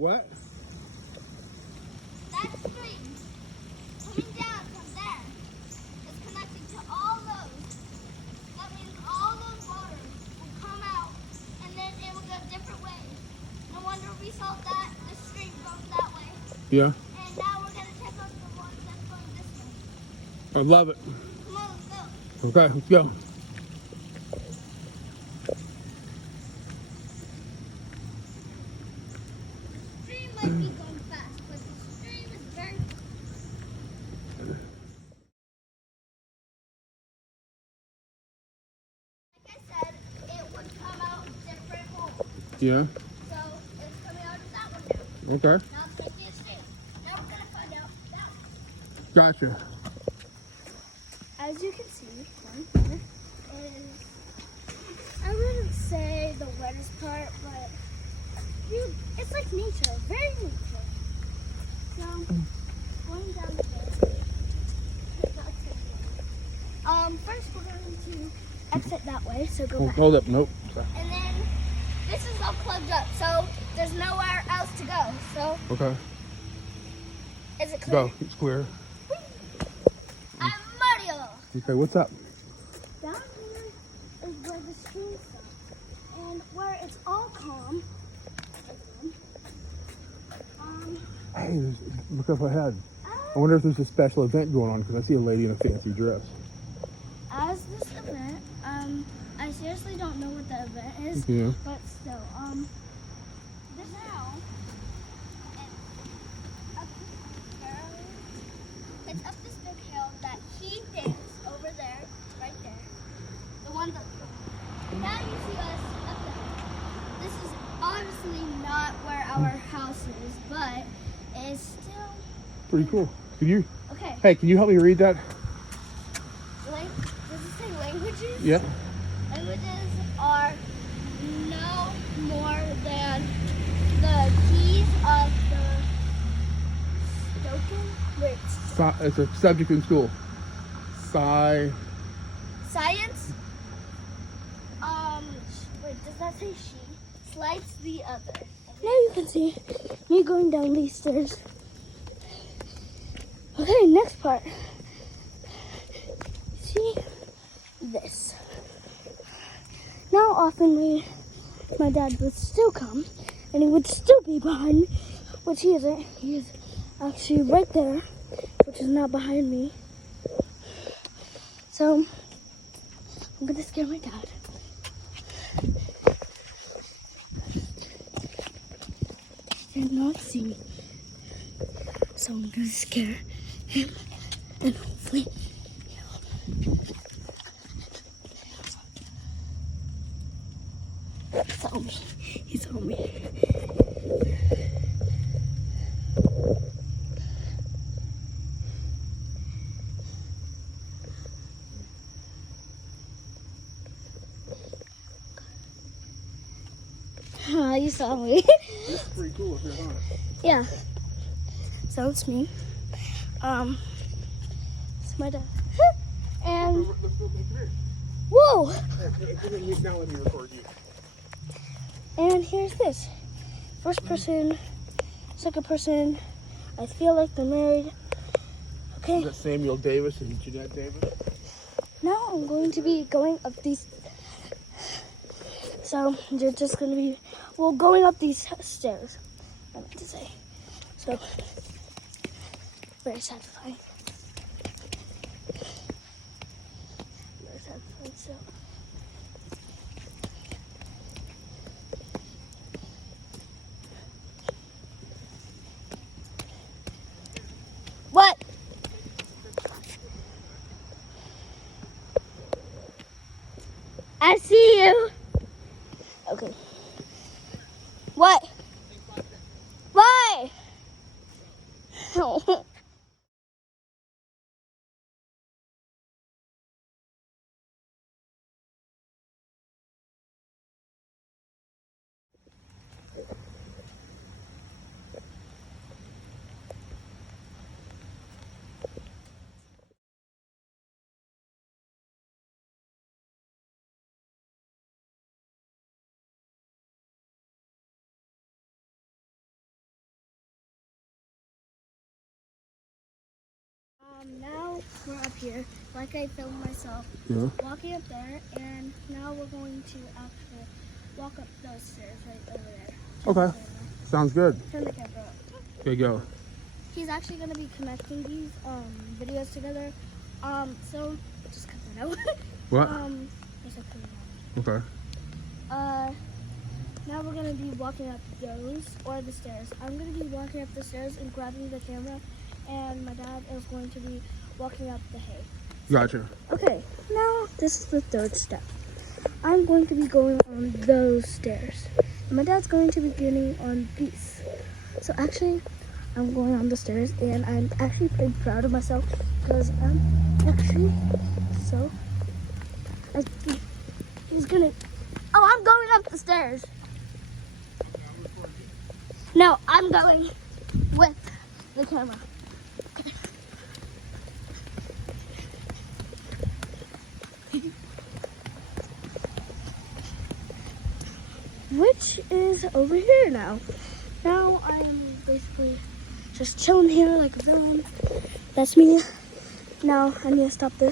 What? That stream coming down from there is connected to all those. That means all those waters will come out and then it will go different ways. No wonder we saw that the stream goes that way. Yeah. And now we're going to check out the one that's going this way. I love it. Come on, let's go. Okay, let's go. The stream might be going fast, but the stream is very like I said, it would come out different holes. Yeah. So it's coming out of that one now. Okay. Now it's going to be a stream. Now we're going to find out that one. Gotcha. As you can see, one here is, I wouldn't say the wettest part, but it's like nature, very nature. So, going down the hill. First we're going to exit that way, so go back. Hold up, nope. Sorry. And then this is all plugged up, so there's nowhere else to go. So, Okay. is it clear? Go. It's clear. I'm Mario. Okay, what's up? Down here is where the stream stops, and where it's all calm. Hey, look up ahead. I wonder if there's a special event going on because I see a lady in a fancy dress. As this event, I seriously don't know what the event is, Yeah. but still, this now, it's up this big hill that he danced over there, right there. The one that, now you see us up there. This is obviously not where our house is, but it's still, Pretty cool. Can you? okay. Hey, can you help me read that? Does it say languages? Yeah. Languages are no more than the keys of the spoken. Wait, It's a subject in school. science? Wait, does that say she? Slides the other. Now you can see me going down these stairs. Okay, next part. See this. Now often my dad would still come and he would still be behind, which he isn't. He is actually right there, which is not behind me. So I'm gonna scare my dad. He did not see me. So I'm gonna scare him and hopefully he saw me. He saw me. You saw me. This is pretty cool if you're on it. Yeah. So it's me. It's my dad. And whoa! Now let me record you. And here's this. First person, second person. I feel like they're married. Okay. Is that Samuel Davis and Jeanette Davis? Now I'm going to be going up these. So you're just going to be, well, going up these stairs. I meant to say. So very satisfying. Very satisfying. So. What? I see you. Okay. What? Why? Now we're up here, like I filmed myself, Yeah. walking up there, and now we're going to actually walk up those stairs right over there. Okay. Sounds good. Turn the camera up. Okay, go. He's actually going to be connecting these videos together. So just cut that out. What? Just cut that Okay. out. Now we're going to be walking up those or the stairs. I'm going to be walking up the stairs and grabbing the camera, and my dad is going to be walking up the hay. Gotcha. Okay, now this is the third step. I'm going to be going on those stairs. And my dad's going to be getting on these. So actually, I'm going on the stairs, and I'm actually pretty proud of myself because I'm actually so. He's gonna. Oh, I'm going up the stairs. No, I'm going with the camera. Which is over here now. Now I am basically just chilling here like a villain. That's me. Now I need to stop this.